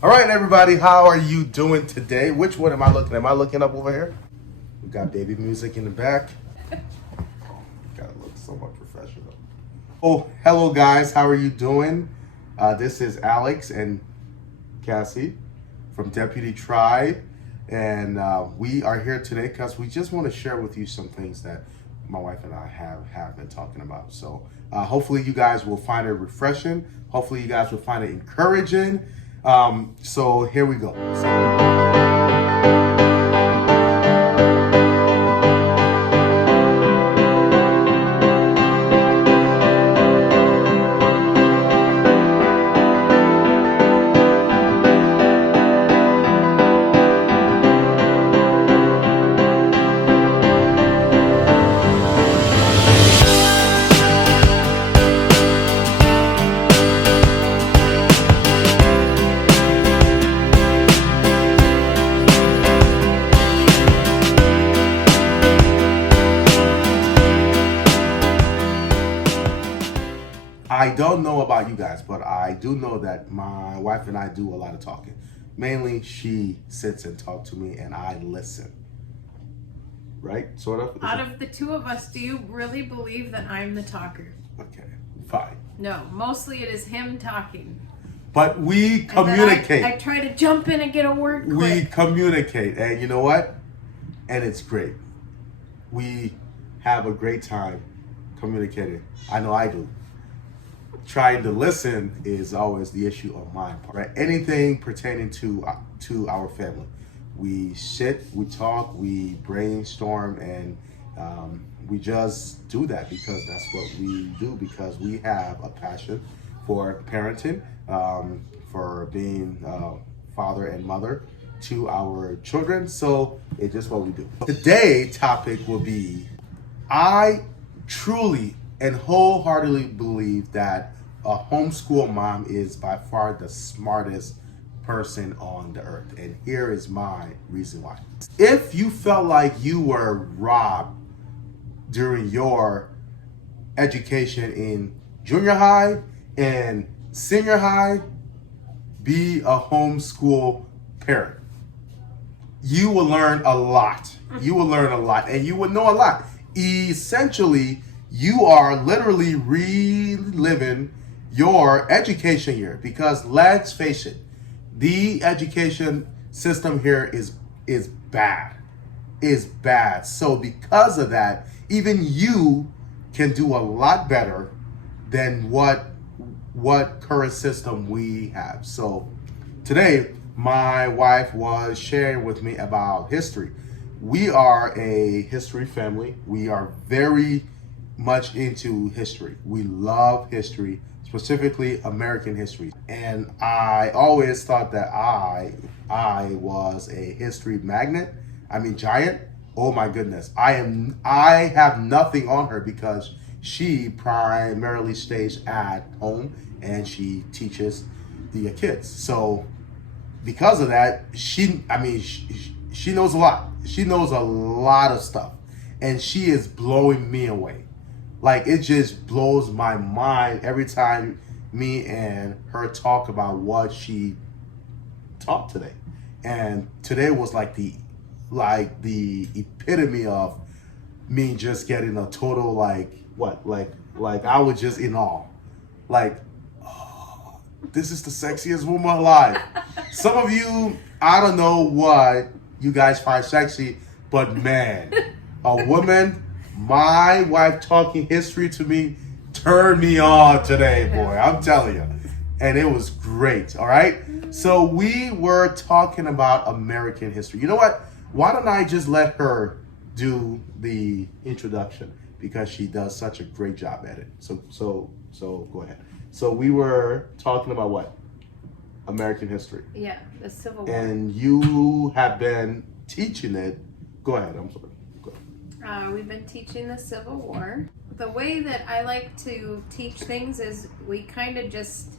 All right, everybody, how are you doing today? Which one am I looking at? Am I looking up over here? We got baby music in the back. Gotta look so much professional. Oh, hello, guys. How are you doing? This is Alex and Cassie from Deputy Tribe. And we are here today because we just want to share with you some things that my wife and I have been talking about. So hopefully you guys will find it refreshing. Hopefully you guys will find it encouraging. So here we go. I don't know about you guys, but I do know that my wife and I do a lot of talking. Mainly, she sits and talks to me, and I listen. Right? Sort of? Out of the two of us, do you really believe that I'm the talker? Okay, fine. No, mostly it is him talking. But we communicate. I try to jump in and get a word quick. We communicate, and you know what? And it's great. We have a great time communicating. I know I do. Trying to listen is always the issue on my part. Right? Anything pertaining to our family, we sit, we talk, we brainstorm, and we just do that because that's what we do. Because we have a passion for parenting, for being father and mother to our children. So it's just what we do. Today's topic will be: I truly and wholeheartedly believe that a homeschool mom is by far the smartest person on the earth. And here is my reason why. If you felt like you were robbed during your education in junior high and senior high, be a homeschool parent. You will learn a lot. You will learn a lot, and you will know a lot. Essentially, you are literally reliving your education here, because let's face it, the education system here is bad. So because of that, even you can do a lot better than what current system we have. So today my wife was sharing with me about history. We are a history family. We are very much into history. We love history, specifically American history. And I always thought that I was a history magnet. I mean, giant. Oh my goodness. I have nothing on her because she primarily stays at home and she teaches the kids. So because of that, she knows a lot. She knows a lot of stuff, and she is blowing me away. Like, it just blows my mind every time me and her talk about what she taught today. And today was like the epitome of me just getting a total like I was just in awe. Like, oh, this is the sexiest woman alive. Some of you, I don't know what you guys find sexy, but man, a woman, my wife talking history to me turned me on today, boy. I'm telling you. And it was great, all right? So we were talking about American history. You know what? Why don't I just let her do the introduction, because she does such a great job at it. So go ahead. So we were talking about what? American history. Yeah, the Civil War. And you have been teaching it. Go ahead. I'm sorry. Go ahead. We've been teaching the Civil War. The way that I like to teach things is we kind of just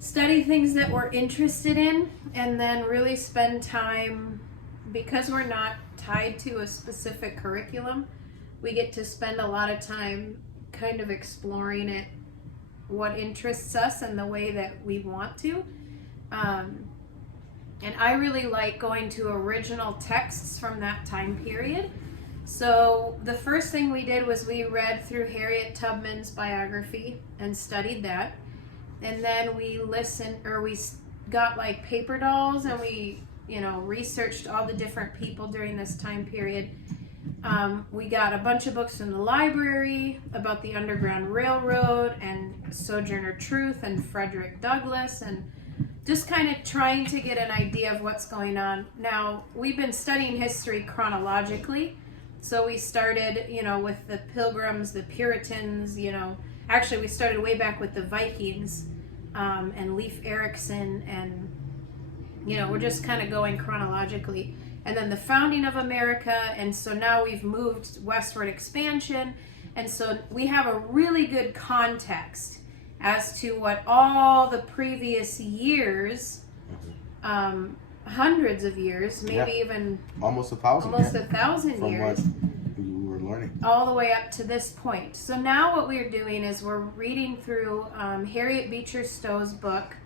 study things that we're interested in and then really spend time, because we're not tied to a specific curriculum, we get to spend a lot of time kind of exploring it, what interests us and the way that we want to. And I really like going to original texts from that time period. So the first thing we did was we read through Harriet Tubman's biography and studied that. And then we got like paper dolls, and we, researched all the different people during this time period. We got a bunch of books from the library about the Underground Railroad and Sojourner Truth and Frederick Douglass, and just kind of trying to get an idea of what's going on. Now, we've been studying history chronologically. So we started, with the Pilgrims, the Puritans, actually we started way back with the Vikings, and Leif Erikson, and, we're just kind of going chronologically. And then the founding of America, and so now we've moved westward expansion, and so we have a really good context as to what all the previous years, hundreds of years, maybe even almost 1,000 from what years, you were learning, all the way up to this point. So now what we're doing is we're reading through Harriet Beecher Stowe's book,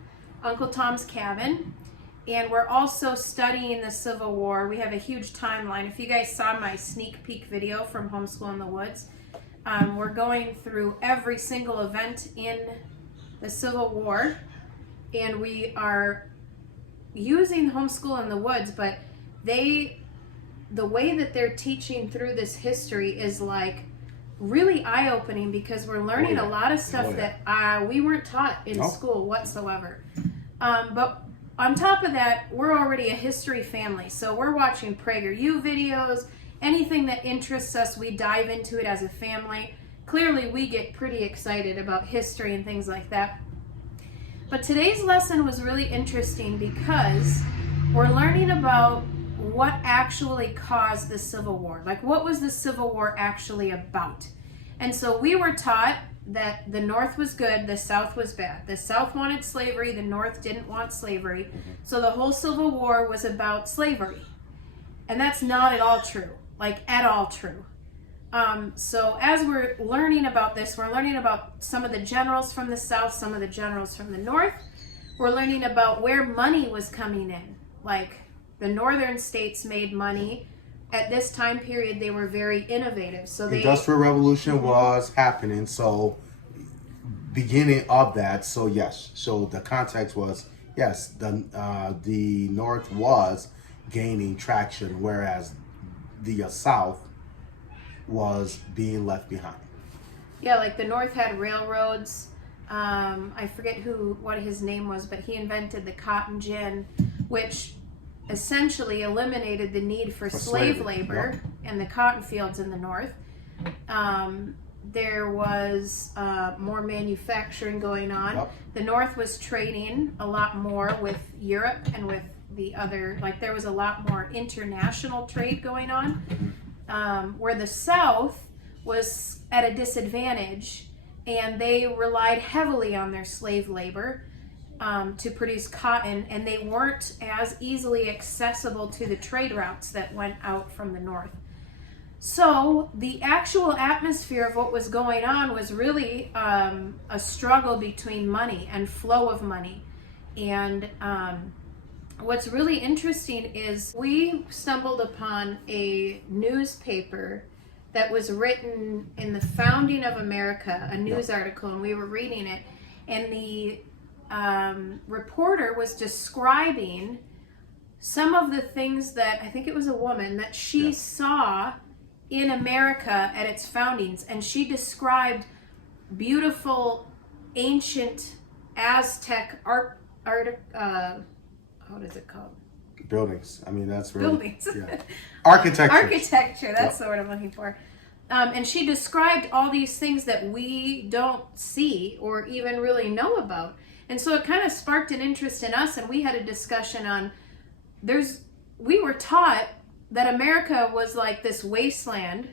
Uncle Tom's Cabin, and we're also studying the Civil War. We have a huge timeline. If you guys saw my sneak peek video from Homeschool in the Woods, we're going through every single event in the Civil War, and we are using Homeschool in the Woods, but the way that they're teaching through this history is like really eye-opening, because we're learning a lot of stuff that we weren't taught in school whatsoever. But on top of that, we're already a history family, so we're watching PragerU videos. Anything that interests us, we dive into it as a family. Clearly, we get pretty excited about history and things like that. But today's lesson was really interesting because we're learning about what actually caused the Civil War. Like, what was the Civil War actually about? And so we were taught that the North was good, the South was bad. The South wanted slavery, the North didn't want slavery. So the whole Civil War was about slavery. And that's not at all true, like at all true. So as we're learning about this, we're learning about some of the generals from the South, some of the generals from the North. We're learning about where money was coming in. Like, the northern states made money. At this time period, they were very innovative. So the Industrial Revolution was happening, so beginning of that. So yes, so the context was, yes, the North was gaining traction, whereas the South was being left behind. Yeah, like the North had railroads. I forget what his name was, but he invented the cotton gin, which essentially eliminated the need for slave labor in the cotton fields in the North. There was more manufacturing going on. The North was trading a lot more with Europe and with the other, like there was a lot more international trade going on. Where the South was at a disadvantage, and they relied heavily on their slave labor to produce cotton, and they weren't as easily accessible to the trade routes that went out from the North. So the actual atmosphere of what was going on was really a struggle between money and flow of money. And what's really interesting is we stumbled upon a newspaper that was written in the founding of America, a news article, and we were reading it, and the reporter was describing some of the things that, I think it was a woman, that she saw in America at its foundings, and she described beautiful ancient Aztec what is it called? Buildings. I mean, that's really... Buildings. Yeah. Architecture. Architecture, that's the word I'm looking for. And she described all these things that we don't see or even really know about. And so it kind of sparked an interest in us, and we had a discussion on, we were taught that America was like this wasteland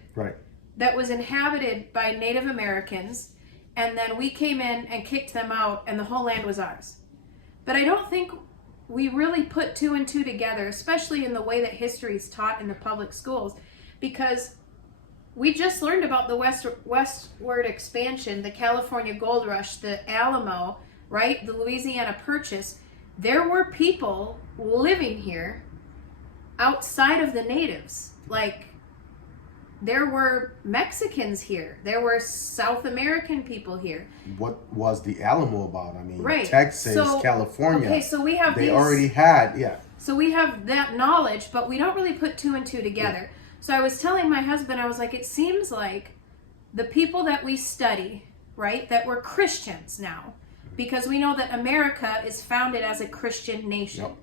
that was inhabited by Native Americans, and then we came in and kicked them out, and the whole land was ours. But I don't think we really put two and two together, especially in the way that history is taught in the public schools, because we just learned about the westward expansion, the California Gold Rush, the Alamo, right? The Louisiana Purchase. There were people living here outside of the natives. Like, there were Mexicans here. There were South American people here. What was the Alamo about? I mean, Right. Texas, So, California. Okay, so we have they already had, yeah. So we have that knowledge, but we don't really put two and two together. Yeah. So I was telling my husband, I was like, it seems like the people that we study, right, that were Christians now, because we know that America is founded as a Christian nation. Yep.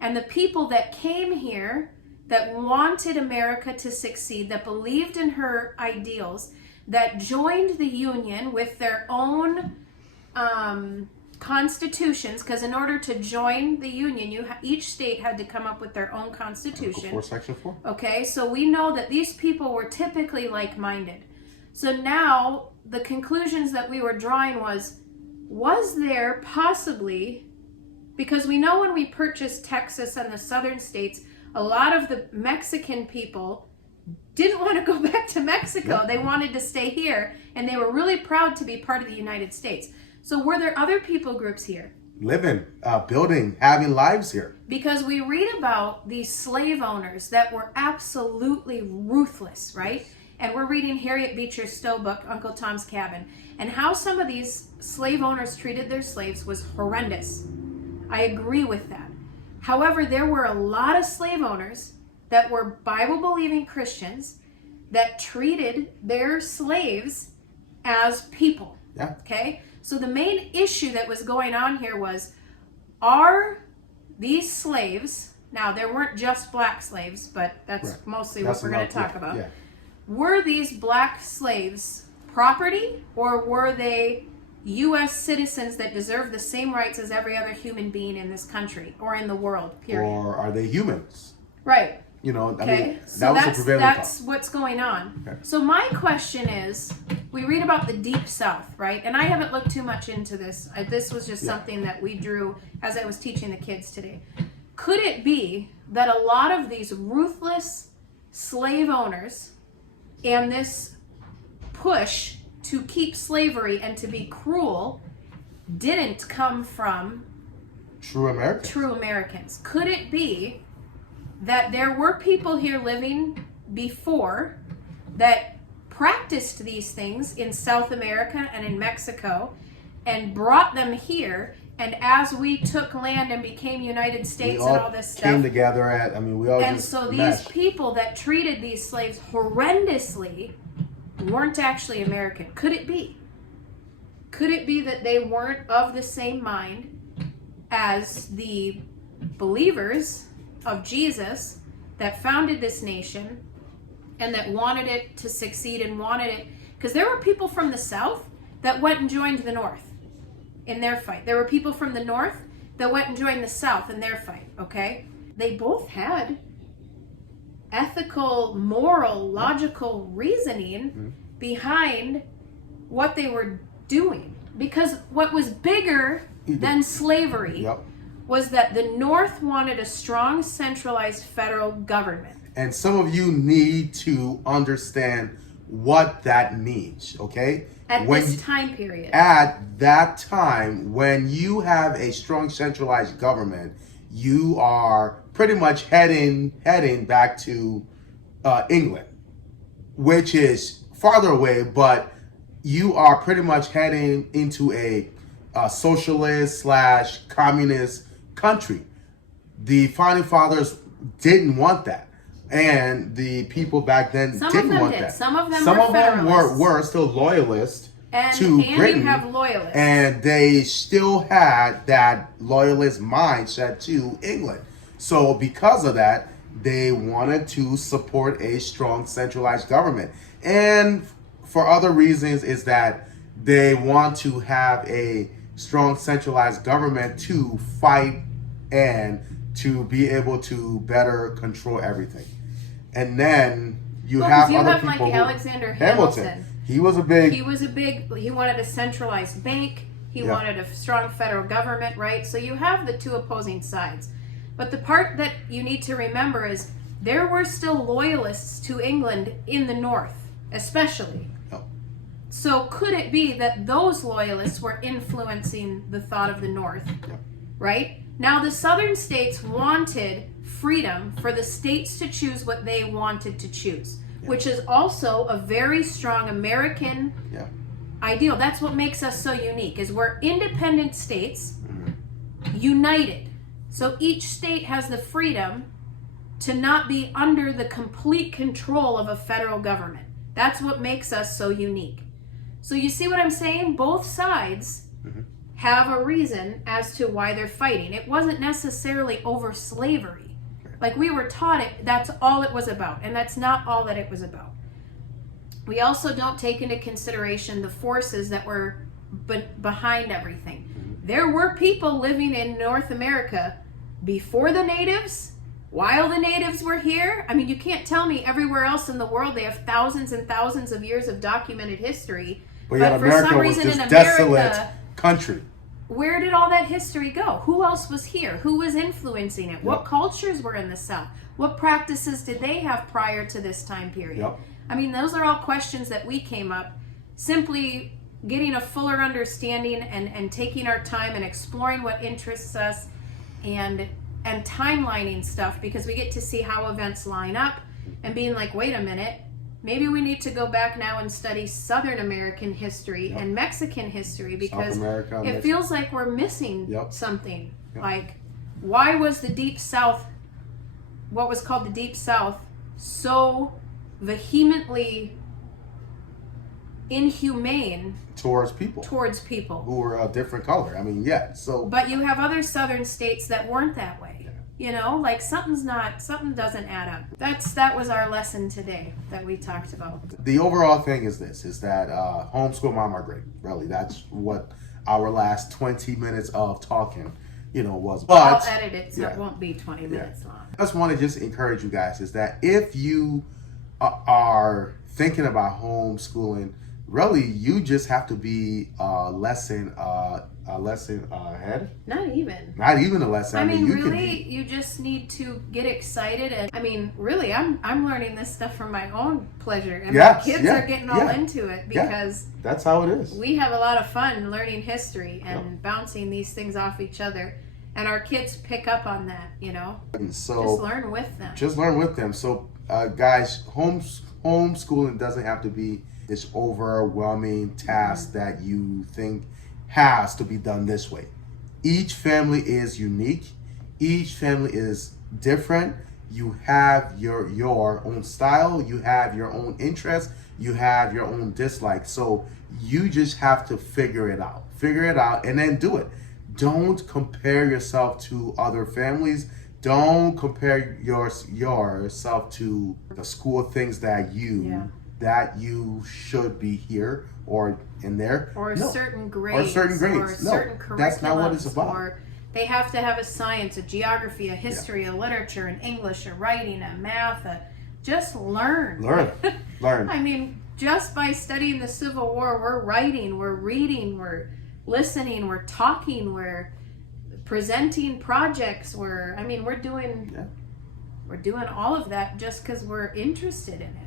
And the people that came here, that wanted America to succeed, that believed in her ideals, that joined the Union with their own constitutions, because in order to join the Union, each state had to come up with their own constitution. Article 4, Section 4. Okay, so we know that these people were typically like-minded. So now the conclusions that we were drawing was there possibly, because we know when we purchased Texas and the southern states, a lot of the Mexican people didn't want to go back to Mexico. Yep. They wanted to stay here, and they were really proud to be part of the United States. So were there other people groups here? Living, building, having lives here. Because we read about these slave owners that were absolutely ruthless, right? And we're reading Harriet Beecher Stowe book, Uncle Tom's Cabin, and how some of these slave owners treated their slaves was horrendous. I agree with that. However, there were a lot of slave owners that were Bible-believing Christians that treated their slaves as people. Yeah. Okay? So the main issue that was going on here was, are these slaves, now there weren't just black slaves, but that's Right. mostly That's what we're going to talk yeah, about. Yeah. Were these black slaves property, or were they U.S. citizens that deserve the same rights as every other human being in this country or in the world, period? Or are they humans? Right. You know, I Okay, mean, so that was the prevailing that's thought. what's going on. Okay. So my question is, we read about the Deep South, right? And I haven't looked too much into this. This was just something that we drew as I was teaching the kids today. Could it be that a lot of these ruthless slave owners and this push to keep slavery and to be cruel didn't come from True Americans. true Americans? Could it be that there were people here living before that practiced these things in South America and in Mexico and brought them here, and as we took land and became United States and all this came stuff, together at, I mean, we all and just so these meshed. people that treated these slaves horrendously weren't actually American? Could it be? Could it be that they weren't of the same mind as the believers of Jesus that founded this nation and that wanted it to succeed and wanted it? Because there were people from the South that went and joined the North in their fight. There were people from the North that went and joined the South in their fight, okay? They both had ethical, moral, logical reasoning behind what they were doing. Because what was bigger than slavery was that the North wanted a strong, centralized federal government. And some of you need to understand what that means, okay? At this time period. At that time, when you have a strong centralized government, you are pretty much heading back to England, which is farther away, but you are pretty much heading into a socialist / communist country. The founding fathers didn't want that, and the people back then didn't want that. Some of them were still loyalists and to Britain, you have loyalists, and they still had that loyalist mindset to England. So because of that, they wanted to support a strong centralized government, and for other reasons is that they want to have a strong centralized government to fight and to be able to better control everything. And then you have other people. like Alexander Hamilton. He was a big. He wanted a centralized bank. He wanted a strong federal government, right? So you have the two opposing sides. But the part that you need to remember is there were still loyalists to England in the North, especially. So could it be that those loyalists were influencing the thought of the North, right? Now, the southern states wanted freedom for the states to choose what they wanted to choose, which is also a very strong American ideal. That's what makes us so unique, is we're independent states, united. So each state has the freedom to not be under the complete control of a federal government. That's what makes us so unique. So you see what I'm saying? Both sides have a reason as to why they're fighting. It wasn't necessarily over slavery. Like we were taught it, that's all it was about. And that's not all that it was about. We also don't take into consideration the forces that were behind everything. There were people living in North America before the natives, while the natives were here. I mean, you can't tell me everywhere else in the world they have thousands and thousands of years of documented history. But yet for America some was reason this in desolate America, country. where did all that history go? Who else was here? Who was influencing it? What cultures were in the South? What practices did they have prior to this time period? I mean, those are all questions that we came up simply getting a fuller understanding and taking our time and exploring what interests us and timelining stuff, because we get to see how events line up and being like, wait a minute, maybe we need to go back now and study Southern American history and Mexican history, because it feels like we're missing something. Like, why was the Deep South, what was called the Deep South, so vehemently inhumane towards people who were a different color? I mean, but you have other southern states that weren't that way. You know, like something doesn't add up. That was our lesson today that we talked about. The overall thing is this, is that homeschool mom are great. Really, that's what our last 20 minutes of talking, was. But I'll edit it so it won't be 20 minutes long. I just want to just encourage you guys, is that if you are thinking about homeschooling, really, you just have to be a lesson ahead. Not even a lesson. I mean, really, you just need to get excited. And I mean, really, I'm learning this stuff for my own pleasure, and my kids are getting all into it because that's how it is. We have a lot of fun learning history and bouncing these things off each other, and our kids pick up on that. And so just learn with them. So, guys, homeschooling doesn't have to be this overwhelming task that you think has to be done this way. Each family is unique. Each family is different. You have your own style. You have your own interests. You have your own dislikes. So you just have to figure it out. And then do it. Don't compare yourself to other families. Don't compare yourself to the school things that you should be here or in there. Or certain grades. Certain curriculums. That's not what it's about. Or they have to have a science, a geography, a history, a literature, an English, a writing, a math. Just learn. Learn. I mean, just by studying the Civil War, we're writing, we're reading, we're listening, we're talking, we're presenting projects, we're doing all of that just because we're interested in it.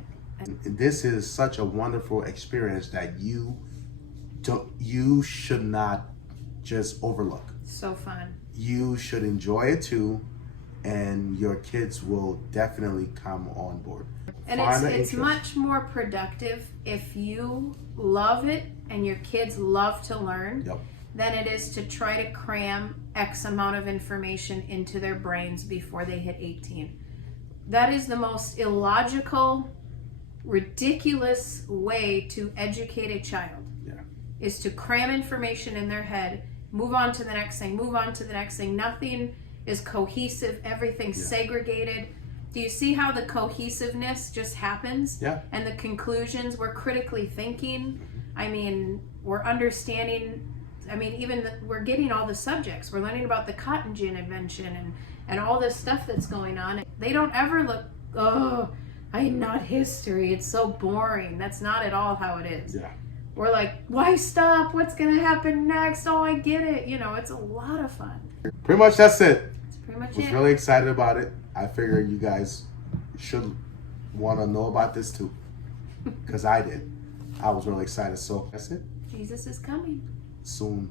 This is such a wonderful experience that you should not just overlook. So fun. You should enjoy it too, and your kids will definitely come on board. And it's much more productive if you love it and your kids love to learn than it is to try to cram X amount of information into their brains before they hit 18. That is the most illogical, ridiculous way to educate a child, is to cram information in their head, move on to the next thing, Nothing is cohesive. Everything's segregated. Do you see how the cohesiveness just happens? And the conclusions, we're critically thinking. I mean, we're understanding. I mean, we're getting all the subjects. We're learning about the cotton gin invention and all this stuff that's going on. They don't ever look, I'm not history. It's so boring. That's not at all how it is. We're like, why stop? What's going to happen next? Oh, I get it. It's a lot of fun. Pretty much that's it. That's pretty much it. I was really excited about it. I figured you guys should want to know about this too. Because I did. I was really excited. So that's it. Jesus is coming. Soon.